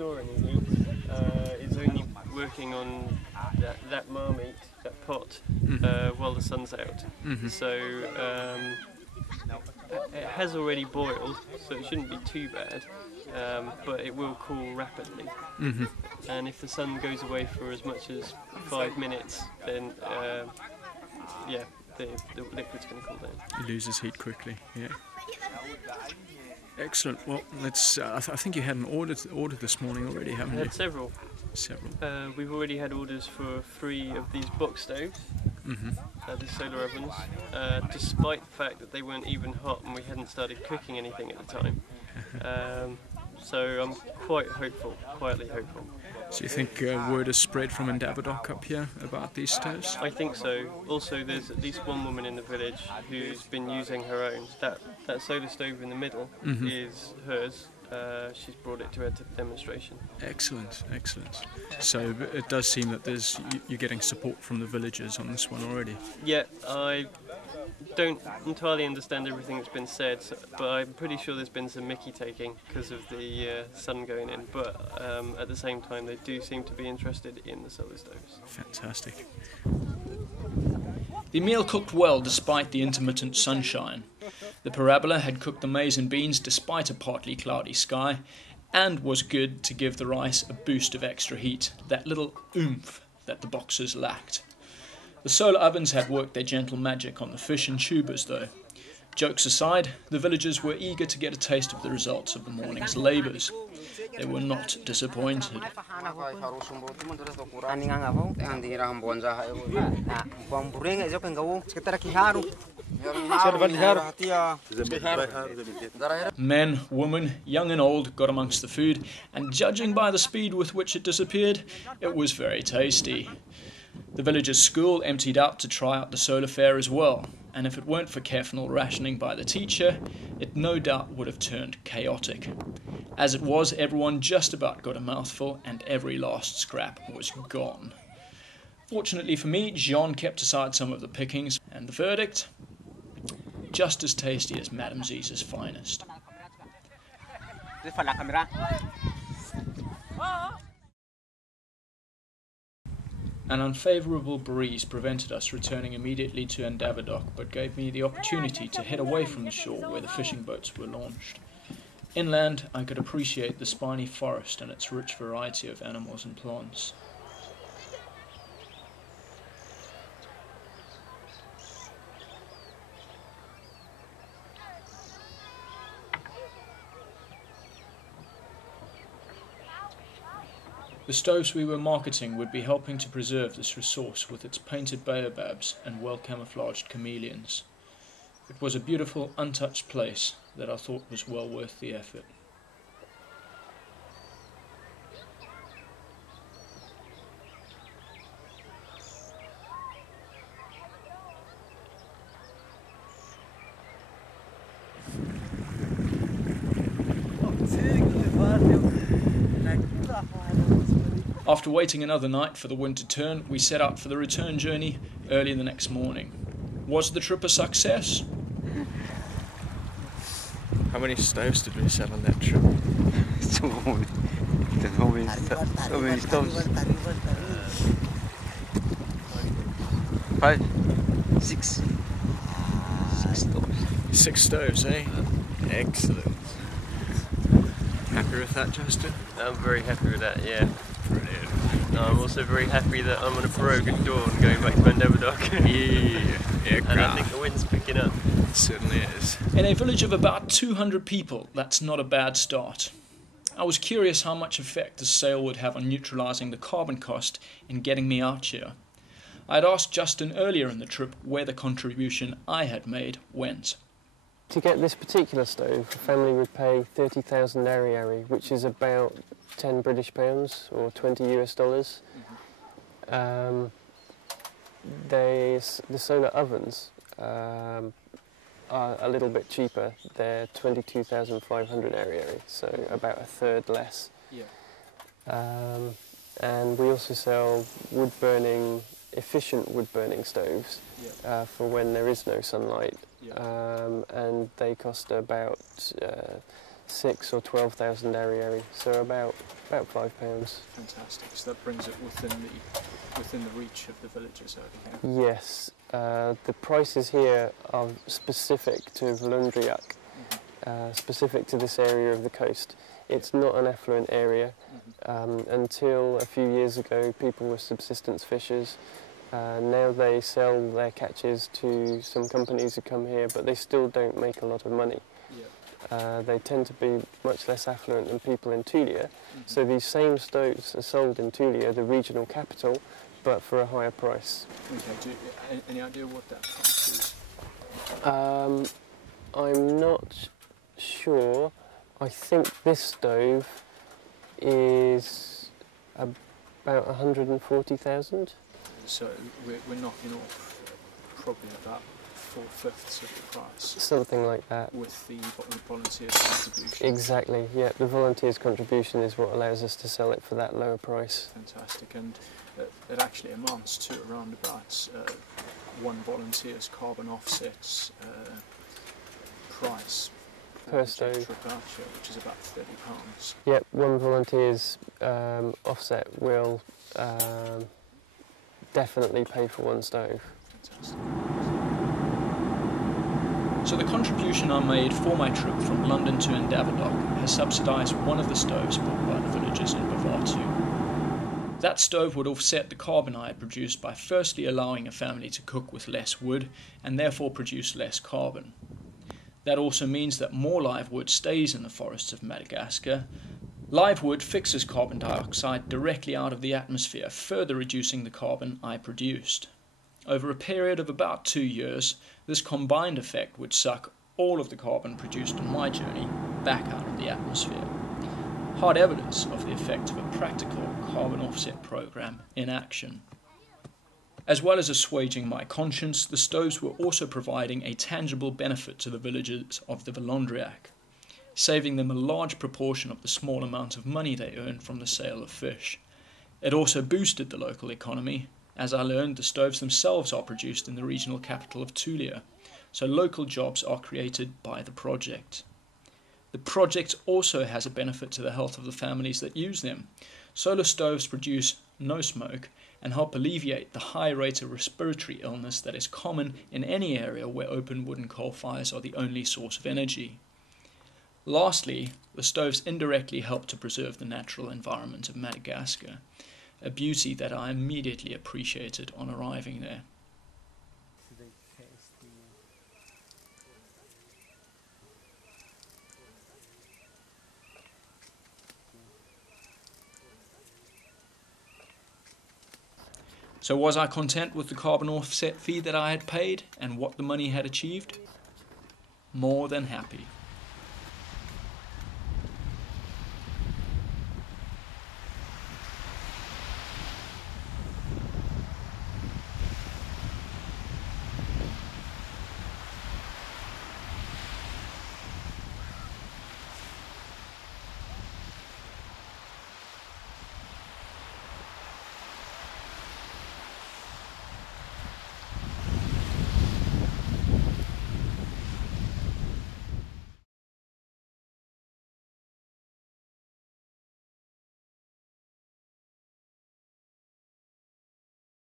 store any heat. It's only working on that marmite, that pot, while the sun's out. So it has already boiled, so it shouldn't be too bad, but it will cool rapidly. And if the sun goes away for as much as 5 minutes, then yeah, the liquid's going to cool down. It loses heat quickly, yeah. Excellent. Well, let's. I think you had an order this morning already, haven't you? Had several. Several. We've already had orders for 3 of these box stoves, these solar ovens, despite the fact that they weren't even hot and we hadn't started cooking anything at the time. So I'm quite hopeful, quietly hopeful. So you think word has spread from Indaverdock up here about these stoves? I think so. Also, there's at least one woman in the village who's been using her own. That solar stove in the middle is hers. She's brought it to her demonstration. Excellent, excellent. So it does seem that you're getting support from the villagers on this one already. Yeah, I don't entirely understand everything that's been said, but I'm pretty sure there's been some mickey taking because of the sun going in. But at the same time, they do seem to be interested in the solar stoves. Fantastic. The meal cooked well despite the intermittent sunshine. The parabola had cooked the maize and beans despite a partly cloudy sky, and was good to give the rice a boost of extra heat, that little oomph that the boxes lacked. The solar ovens had worked their gentle magic on the fish and tubers though. Jokes aside, the villagers were eager to get a taste of the results of the morning's labours. They were not disappointed. Men, women, young and old got amongst the food, and judging by the speed with which it disappeared, it was very tasty. The villagers' school emptied out to try out the solar fair as well, and if it weren't for careful rationing by the teacher, it no doubt would have turned chaotic. As it was, everyone just about got a mouthful, and every last scrap was gone. Fortunately for me, Jean kept aside some of the pickings, and the verdict? Just as tasty as Madame Ziza's finest. An unfavourable breeze prevented us returning immediately to Indaverdock, but gave me the opportunity to head away from the shore where the fishing boats were launched. Inland, I could appreciate the spiny forest and its rich variety of animals and plants. The stoves we were marketing would be helping to preserve this resource with its painted baobabs and well-camouflaged chameleons. It was a beautiful, untouched place that I thought was well worth the effort. After waiting another night for the wind to turn, we set out for the return journey early the next morning. Was the trip a success? How many stoves did we sell on that trip? So many stoves. 5, 6. 6 stoves. 6 stoves, eh? Excellent. Happy with that, Justin? I'm very happy with that, yeah. Brilliant. I'm also very happy that I'm on a pirogue at dawn going back to Indaverdock. Yeah, And I think the wind's picking up. It certainly is. In a village of about 200 people, that's not a bad start. I was curious how much effect the sail would have on neutralising the carbon cost in getting me out here. I had asked Justin earlier in the trip where the contribution I had made went. To get this particular stove, the family would pay 30,000 ariary, which is about 10 British pounds or 20 US dollars. The solar ovens are a little bit cheaper. They're 22,500 ariary, so about a third less. And we also sell efficient wood-burning stoves for when there is no sunlight. And they cost about 6 or 12,000 ariary, so about £5. Fantastic. So that brings it within the reach of the villagers over here. Yes, the prices here are specific to Volundriac, specific to this area of the coast. It's not an affluent area. Until a few years ago, people were subsistence fishers. Now they sell their catches to some companies who come here, but they still don't make a lot of money. They tend to be much less affluent than people in Tulia. So these same stoves are sold in Tulia, the regional capital, but for a higher price. Okay, any idea what that price is? I'm not sure. I think this stove is about 140,000. So we're knocking off probably about 4/5 of the price. Something like that. With the volunteers' contribution. Exactly, yeah. The volunteers' contribution is what allows us to sell it for that lower price. Fantastic, and it actually amounts to around about one volunteer's carbon offsets price Per stove. trip out here, which is about £30. Yep, one volunteer's offset will definitely pay for one stove. Fantastic. So the contribution I made for my trip from London to Indavidoc has subsidised one of the stoves bought by the villagers in Bavatu. That stove would offset the carbon I had produced by firstly allowing a family to cook with less wood and therefore produce less carbon. That also means that more live wood stays in the forests of Madagascar. Live wood fixes carbon dioxide directly out of the atmosphere, further reducing the carbon I produced. Over a period of about 2 years, this combined effect would suck all of the carbon produced on my journey back out of the atmosphere. Hard evidence of the effect of a practical carbon offset program in action. As well as assuaging my conscience, the stoves were also providing a tangible benefit to the villagers of the Volundriac, saving them a large proportion of the small amount of money they earned from the sale of fish. It also boosted the local economy. As I learned, the stoves themselves are produced in the regional capital of Tulia, so local jobs are created by the project. The project also has a benefit to the health of the families that use them. Solar stoves produce no smoke and help alleviate the high rate of respiratory illness that is common in any area where open wood and coal fires are the only source of energy. Lastly, the stoves indirectly help to preserve the natural environment of Madagascar, a beauty that I immediately appreciated on arriving there. So was I content with the carbon offset fee that I had paid and what the money had achieved? More than happy.